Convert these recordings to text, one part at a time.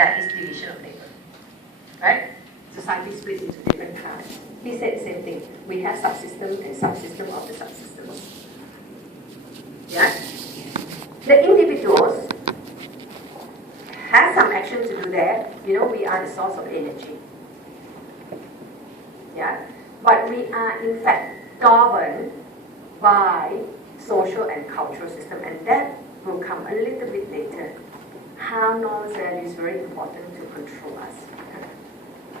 that is division of labor. Right? Society split into different parts. He said the same thing. We have subsystem and subsystem of the subsystems. Yeah? The individuals have some action to do there. You know, we are the source of energy. Yeah? But we are in fact governed by social and cultural system, and that will come a little bit later. How norms value is very important to control us.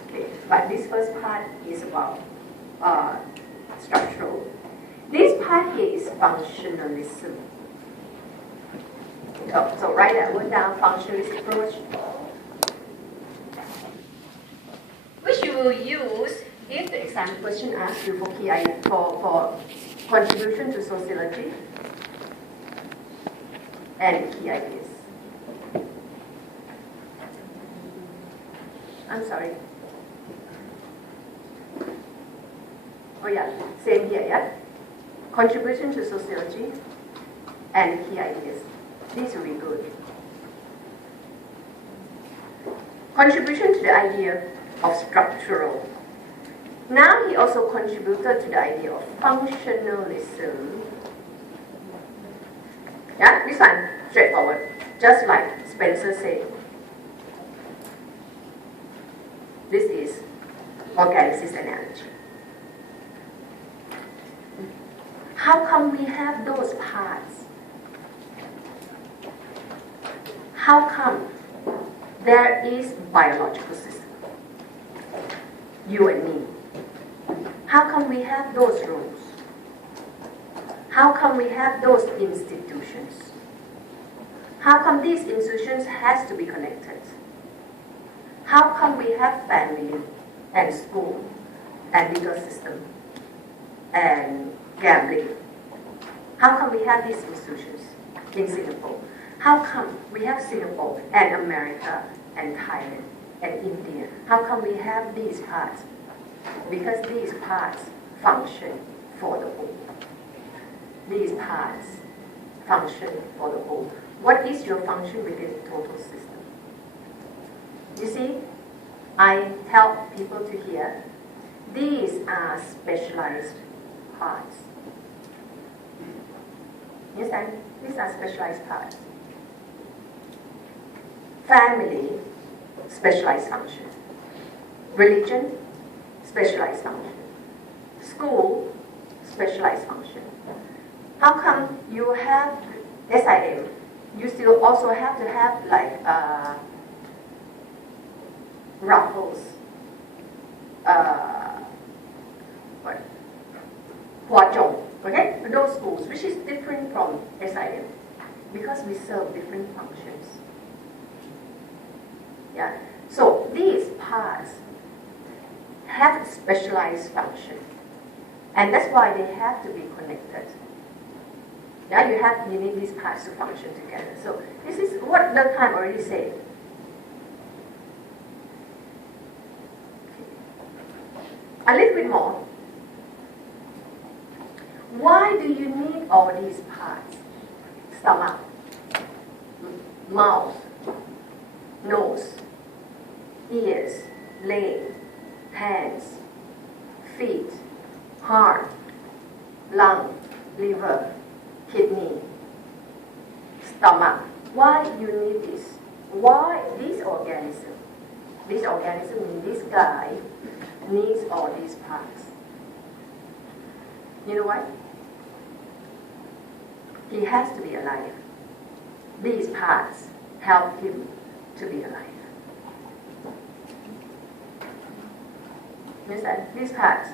Okay, but this first part is about structural. This part here is functionalism. So write that one down, functionalist approach, which you will use if the exam question asks you for key ideas, for contribution to sociology and key ideas. I'm sorry. Oh yeah, same here, yeah? Contribution to sociology and key ideas. These will be good. Contribution to the idea of structural. Now he also contributed to the idea of functionalism. Yeah, this one, straightforward. Just like Spencer said. This is organicist analogy. How come we have those parts? How come there is biological system? You and me. How come we have those rules? How come we have those institutions? How come these institutions has to be connected? How come we have family and school and legal system and gambling? How come we have these institutions in Singapore? How come we have Singapore and America and Thailand and India? How come we have these parts? Because these parts function for the whole. These parts function for the whole. What is your function within the total system? You see, I help people to hear. These are specialized parts. You understand? These are specialized parts. Family, specialized function. Religion, specialized function. School, specialized function. How come you have SIM? You still also have to have like Raffles, what? Hwa Chong, okay? Those schools, which is different from SIM, because we serve different functions. Yeah. So these parts have specialized function, and that's why they have to be connected. Yeah, you need these parts to function together. So this is what Durkheim already said. A little bit more. Why do you need all these parts? Stomach, mouth, nose, ears, leg, hands, feet, heart, lung, liver, kidney, stomach. Why do you need this? Why this organism? This organism means this guy needs all these parts. You know what? He has to be alive. These parts help him to be alive. You understand? These parts.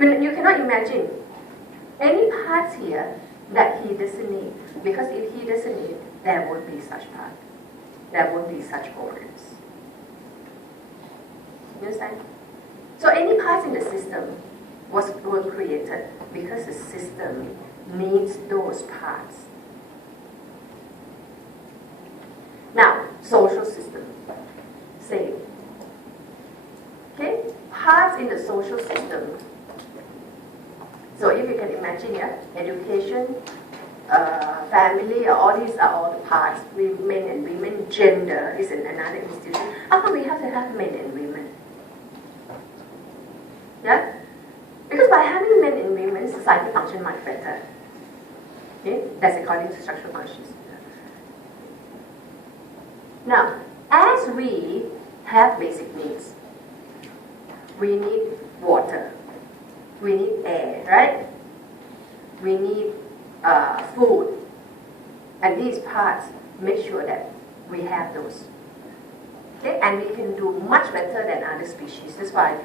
You cannot imagine any parts here that he doesn't need. Because if he doesn't need, there won't be such part. There won't be such organs. You understand? So any parts in the system were created because the system needs those parts. Now, social system. Same. Okay? Parts in the social system. So if you can imagine, yeah, education, family, all these are all the parts. Men and women, gender is in another institution. How come we have to have men and women? Yeah? Because by having men and women, society functions much better. Okay? That's according to structural functions. Now, as we have basic needs, we need water, we need air, right? We need food, and these parts make sure that we have those. Okay? And we can do much better than other species. That's why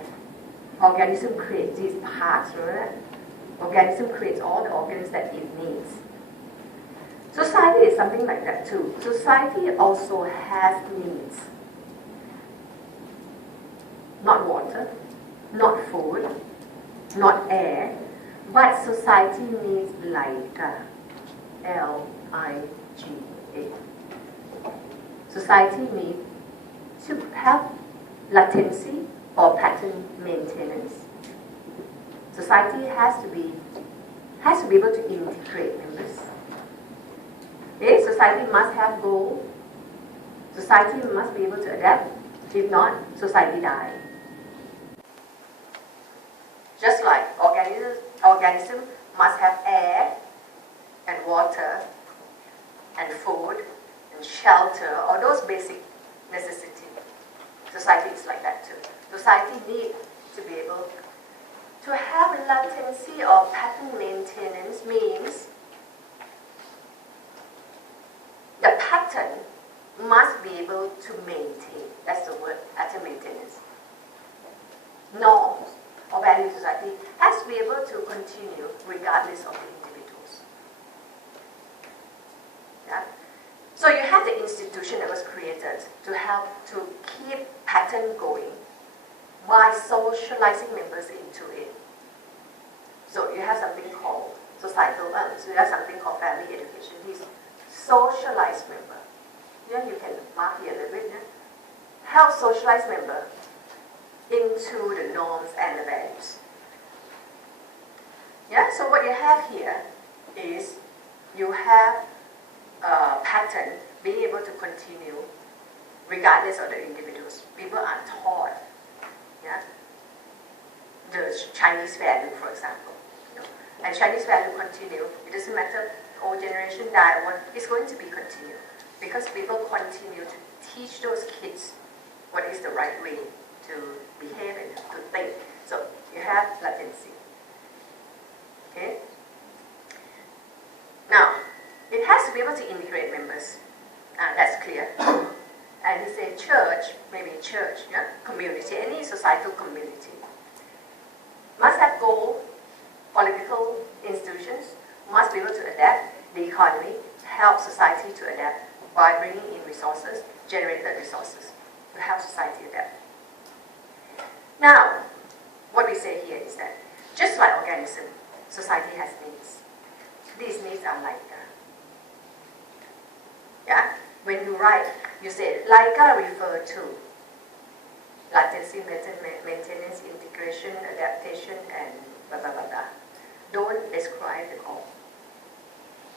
organism creates these parts, remember that? Organism creates all the organs that it needs. Society is something like that too. Society also has needs. Not water, not food, not air, but society needs light. L-I-G-A. Society needs to have latency or pattern maintenance. Society has to be able to integrate members. Okay, society must have goals. Society must be able to adapt. If not, society dies. Just like organism must have air and water and food and shelter, or those basic necessities. Society is like that too. Society needs to be able to have latency or pattern maintenance means the pattern must be able to maintain. That's the word, pattern maintenance. Norms or value society has to be able to continue regardless of the individuals. Yeah? So you have the institution that was created to help to keep pattern going by socializing members into it. So you have something called societal, so you have something called family education. These socialized member. Yeah, you can mark here a little bit. Yeah? Help socialize member into the norms and the values. Yeah, so what you have here is you have a pattern being able to continue regardless of the individuals. People are taught, yeah, the Chinese value, for example. You know, and Chinese value continue. It doesn't matter old generation die, or it's going to be continued because people continue to teach those kids what is the right way to behave and to think. So you have latency. Okay? Now, it has to be able to integrate members. That's clear. And he said church, maybe church, yeah? Community, any societal community must have goal. Political institutions must be able to adapt the economy, help society to adapt by bringing in resources, generated resources, to help society adapt. Now, what we say here is that just like organism, society has needs. These needs are like yeah? When you write, you say LICA refer to latency, maintenance, integration, adaptation, and blah, blah, blah, blah. Don't describe them all.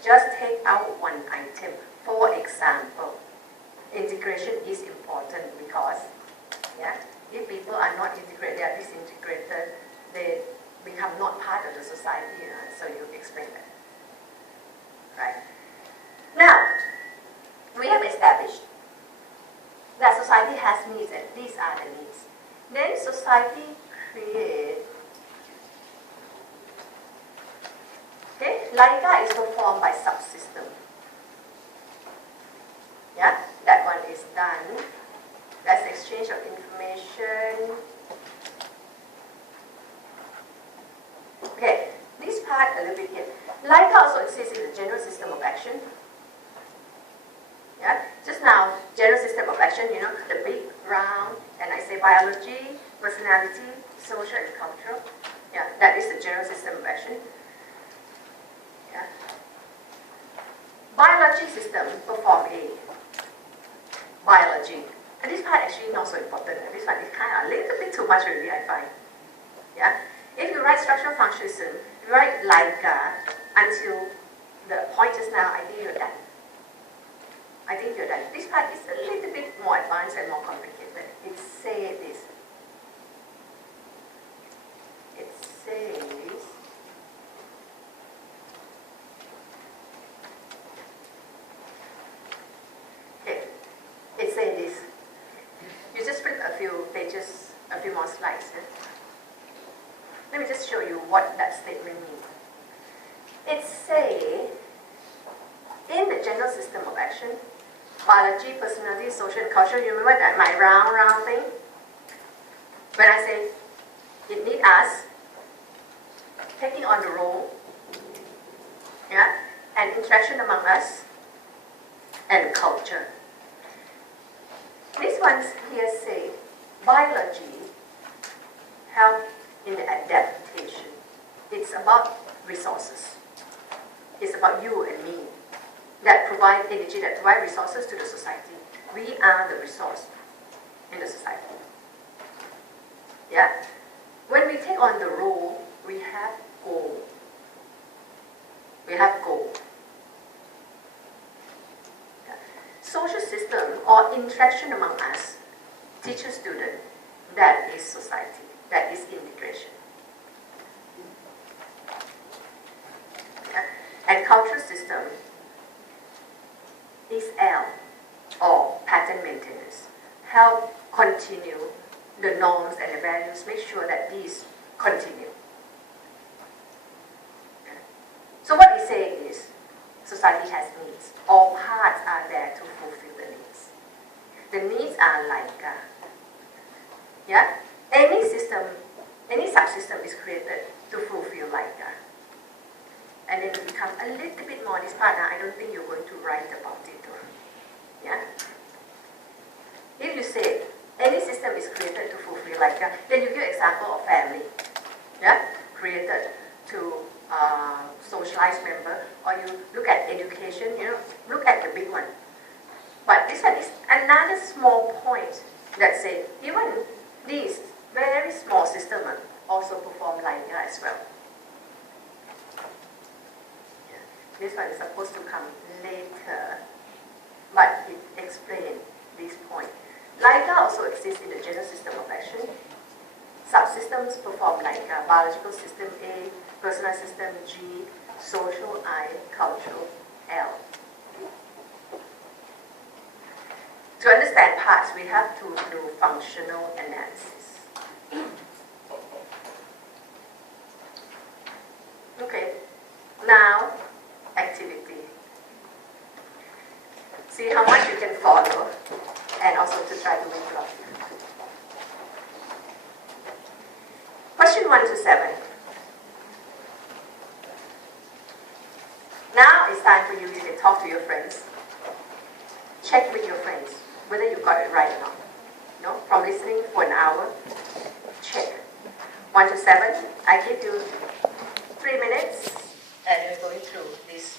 Just take out one item. For example, integration is important because, yeah, if people are not integrated, they are disintegrated, they become not part of the society, so you explain that. Right? Now, we have established that society has needs and these are the needs. Then society creates, okay, LICA is performed by subsystem. Yeah, that one is done. That's exchange of information. Okay, this part a little bit here. LICA also exists in the general system of action. Yeah, just now, general system of action, you know, the big, round, and I say biology, personality, social, and cultural. Yeah, that is the general system of action. Yeah. Biology system perform A. Biology. And this part actually not so important. This one is kind of a little bit too much already, I find. Yeah. If you write structural function system, you write LICA until the point just now, I think you're done. I think you're done. This part is a little bit more advanced and more complicated. It says this. It says, okay, it says this. You just flip a few pages, a few more slides. Let me just show you what that statement means. It says, in the general system of action, biology, personality, social, and culture, you remember that my round thing? When I say it needs us taking on the role, yeah, and interaction among us, and culture. These ones here say biology help in the adaptation. It's about resources. It's about you and me that provide energy, that provide resources to the society. We are the resource in the society. Yeah? When we take on the role, we have goal. We have goal. Yeah. Social system or interaction among us, teacher student, that is society, that is integration. Yeah. And cultural system is L, or pattern maintenance. Help continue the norms and the values, make sure that these continue. So what he's saying is, society has needs. All parts are there to fulfill the needs. The needs are like, yeah? Any system, any subsystem is created to fulfill like and then it becomes a little bit more, this part, I don't think you're going to write about it. Yeah? If you say any system is created to fulfill like then you give example of family. Yeah? Created to socialize member, or you look at education, look at the big one. But this one is another small point that say even these very small systems also perform like as well. This one is supposed to come later, but it explains this point. LIGA also exists in the general system of action. Subsystems perform like biological system A, personal system G, social I, cultural L. To understand parts, we have to do functional analysis. Okay, now activity. See how much you can follow, and also to try to make love. Question 1 to 7. Now it's time for you can talk to your friends. Check with your friends whether you got it right or not. From listening for an hour, check. 1 to 7, I give you 3 minutes, and we're going through this